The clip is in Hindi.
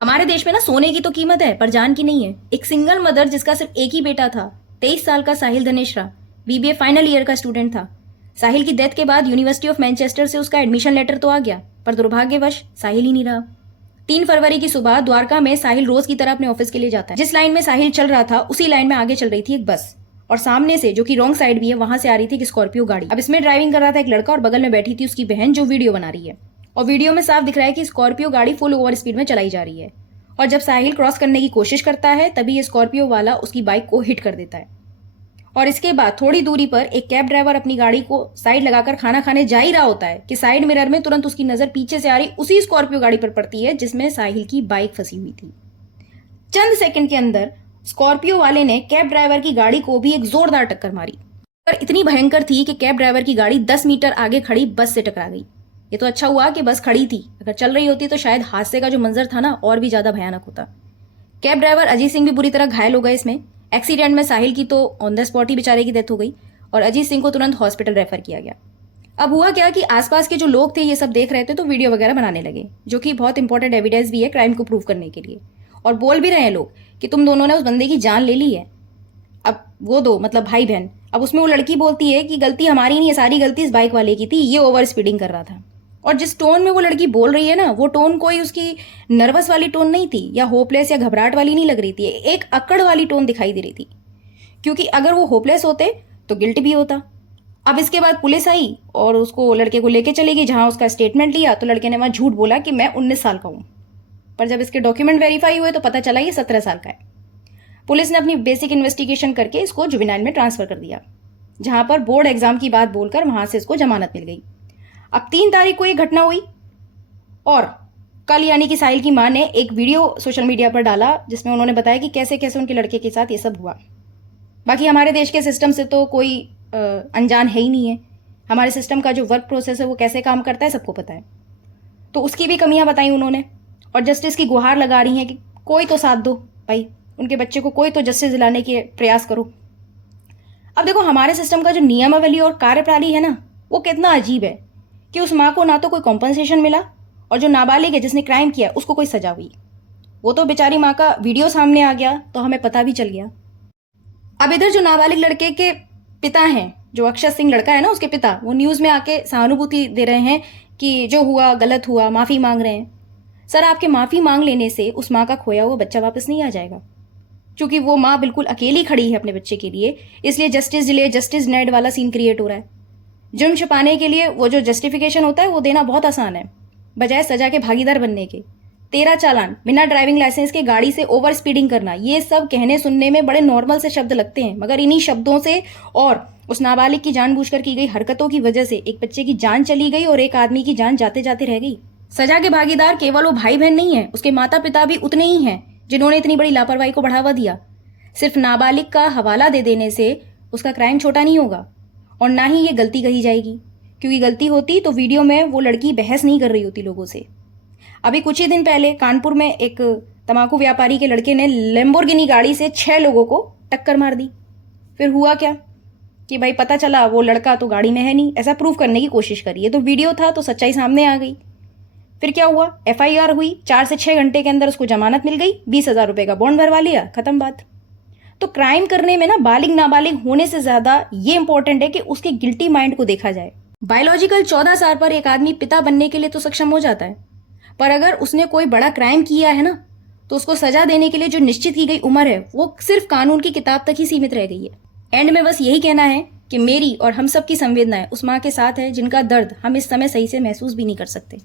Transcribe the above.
हमारे देश में ना सोने की तो कीमत है पर जान की नहीं है। एक सिंगल मदर जिसका सिर्फ एक ही बेटा था, 23 साल का साहिल धनेश्रा, बीबीए फाइनल ईयर का स्टूडेंट था। साहिल की डेथ के बाद यूनिवर्सिटी ऑफ मैनचेस्टर से उसका एडमिशन लेटर तो आ गया, पर दुर्भाग्यवश साहिल ही नहीं रहा। 3 फरवरी की सुबह द्वारका में साहिल रोज की तरह अपने ऑफिस के लिए जाता है। जिस लाइन में साहिल चल रहा था उसी लाइन में आगे चल रही थी एक बस, और सामने से, जो कि रॉन्ग साइड भी है, वहां से आ रही थी एक स्कॉर्पियो गाड़ी। अब इसमें ड्राइविंग कर रहा था एक लड़का और बगल में बैठी थी उसकी बहन जो वीडियो बना रही है। और वीडियो में साफ दिख रहा है कि स्कॉर्पियो गाड़ी फुल ओवर स्पीड में चलाई जा रही है। और जब साहिल क्रॉस करने की कोशिश करता है तभी ये स्कॉर्पियो वाला उसकी बाइक को हिट कर देता है। और इसके बाद थोड़ी दूरी पर एक कैब ड्राइवर अपनी गाड़ी को साइड लगाकर खाना खाने जा ही रहा होता है कि साइड मिरर में तुरंत उसकी नजर पीछे से आ रही उसी स्कॉर्पियो गाड़ी पर पड़ती है जिसमें साहिल की बाइक फंसी हुई थी। चंद सेकंड के अंदर स्कॉर्पियो वाले ने कैब ड्राइवर की गाड़ी को भी एक जोरदार टक्कर मारी, पर इतनी भयंकर थी कि कैब ड्राइवर की गाड़ी 10 मीटर आगे खड़ी बस से टकरा गई। ये तो अच्छा हुआ कि बस खड़ी थी, अगर चल रही होती तो शायद हादसे का जो मंजर था ना और भी ज्यादा भयानक होता। कैब ड्राइवर अजीत सिंह भी बुरी तरह घायल हो गए इसमें। एक्सीडेंट में साहिल की तो ऑन द स्पॉट ही बेचारे की डेथ हो गई और अजीत सिंह को तुरंत हॉस्पिटल रेफर किया गया। अब हुआ क्या कि आसपास के जो लोग थे ये सब देख रहे थे तो वीडियो वगैरह बनाने लगे, जो कि बहुत इंपॉर्टेंट एविडेंस भी है क्राइम को प्रूव करने के लिए। और बोल भी रहे हैं लोग कि तुम दोनों ने उस बंदे की जान ले ली है। अब वो दो मतलब भाई बहन, अब उसमें वो लड़की बोलती है कि गलती हमारी नहीं है, सारी गलती इस बाइक वाले की थी, ये ओवर स्पीडिंग कर रहा था। और जिस टोन में वो लड़की बोल रही है ना, वो टोन कोई उसकी नर्वस वाली टोन नहीं थी या होपलेस या घबराहट वाली नहीं लग रही थी, एक अकड़ वाली टोन दिखाई दे रही थी। क्योंकि अगर वो होपलेस होते तो गिल्ट भी होता। अब इसके बाद पुलिस आई और उसको लड़के को लेके चली गई, जहां उसका स्टेटमेंट लिया तो लड़के ने वहां झूठ बोला कि मैं 19 साल का हूं। पर जब इसके डॉक्यूमेंट वेरीफाई हुए तो पता चला ये 17 साल का है। पुलिस ने अपनी बेसिक इन्वेस्टिगेशन करके इसको जुवेनाइल में ट्रांसफर कर दिया, जहां पर बोर्ड एग्जाम की बात बोलकर वहां से इसको जमानत मिल गई। अब 3 तारीख को ये घटना हुई और कल यानी कि साहिल की मां ने एक वीडियो सोशल मीडिया पर डाला जिसमें उन्होंने बताया कि कैसे कैसे उनके लड़के के साथ ये सब हुआ। बाकी हमारे देश के सिस्टम से तो कोई अनजान है ही नहीं है। हमारे सिस्टम का जो वर्क प्रोसेस है वो कैसे काम करता है सबको पता है। तो उसकी भी कमियां बताई उन्होंने और जस्टिस की गुहार लगा रही हैं कि कोई तो साथ दो भाई, उनके बच्चे को कोई तो जस्टिस दिलाने के प्रयास करो। अब देखो, हमारे सिस्टम का जो नियमावली और कार्यप्रणाली है ना, वो कितना अजीब है कि उस माँ को ना तो कोई कॉम्पनसेशन मिला और जो नाबालिग है जिसने क्राइम किया उसको कोई सजा हुई। वो तो बेचारी माँ का वीडियो सामने आ गया तो हमें पता भी चल गया। अब इधर जो नाबालिग लड़के के पिता हैं, जो अक्षय सिंह लड़का है ना उसके पिता, वो न्यूज में आके सहानुभूति दे रहे हैं कि जो हुआ गलत हुआ, माफी मांग रहे हैं। सर, आपके माफी मांग लेने से उस माँ का खोया हुआ बच्चा वापस नहीं आ जाएगा, क्योंकि वो माँ बिल्कुल अकेली खड़ी है अपने बच्चे के लिए। इसलिए जस्टिस डिले जस्टिस डिनाइड वाला सीन क्रिएट हो रहा है। जुर्म छिपाने के लिए वो जो जस्टिफिकेशन होता है वो देना बहुत आसान है, बजाय सजा के भागीदार बनने के। 13 चालान, बिना ड्राइविंग लाइसेंस के गाड़ी से ओवर स्पीडिंग करना, ये सब कहने सुनने में बड़े नॉर्मल से शब्द लगते हैं, मगर इन्हीं शब्दों से और उस नाबालिग की जानबूझकर की गई हरकतों की वजह से एक बच्चे की जान चली गई और एक आदमी की जान जाते जाते रह गई। सजा के भागीदार केवल वो भाई बहन नहीं है, उसके माता पिता भी उतने ही हैं जिन्होंने इतनी बड़ी लापरवाही को बढ़ावा दिया। सिर्फ नाबालिग का हवाला दे देने से उसका क्राइम छोटा नहीं होगा और ना ही ये गलती कही जाएगी, क्योंकि गलती होती तो वीडियो में वो लड़की बहस नहीं कर रही होती लोगों से। अभी कुछ ही दिन पहले कानपुर में एक तंबाकू व्यापारी के लड़के ने लैम्बोर्गिनी गाड़ी से 6 लोगों को टक्कर मार दी। फिर हुआ क्या कि भाई पता चला वो लड़का तो गाड़ी में है नहीं, ऐसा प्रूव करने की कोशिश करी है तो वीडियो था तो सच्चाई सामने आ गई। फिर क्या हुआ, FIR हुई, 4 से 6 घंटे के अंदर उसको जमानत मिल गई, 20,000 रुपए का बॉन्ड भरवा लिया, खत्म बात। तो क्राइम करने में ना बालिग नाबालिग होने से ज्यादा ये इंपॉर्टेंट है कि उसके गिल्टी माइंड को देखा जाए। बायोलॉजिकल 14 साल पर एक आदमी पिता बनने के लिए तो सक्षम हो जाता है, पर अगर उसने कोई बड़ा क्राइम किया है ना तो उसको सजा देने के लिए जो निश्चित की गई उम्र है वो सिर्फ कानून की किताब तक ही सीमित रह गई है। एंड में बस यही कहना है कि मेरी और हम सब की संवेदनाएं उस माँ के साथ है जिनका दर्द हम इस समय सही से महसूस भी नहीं कर सकते।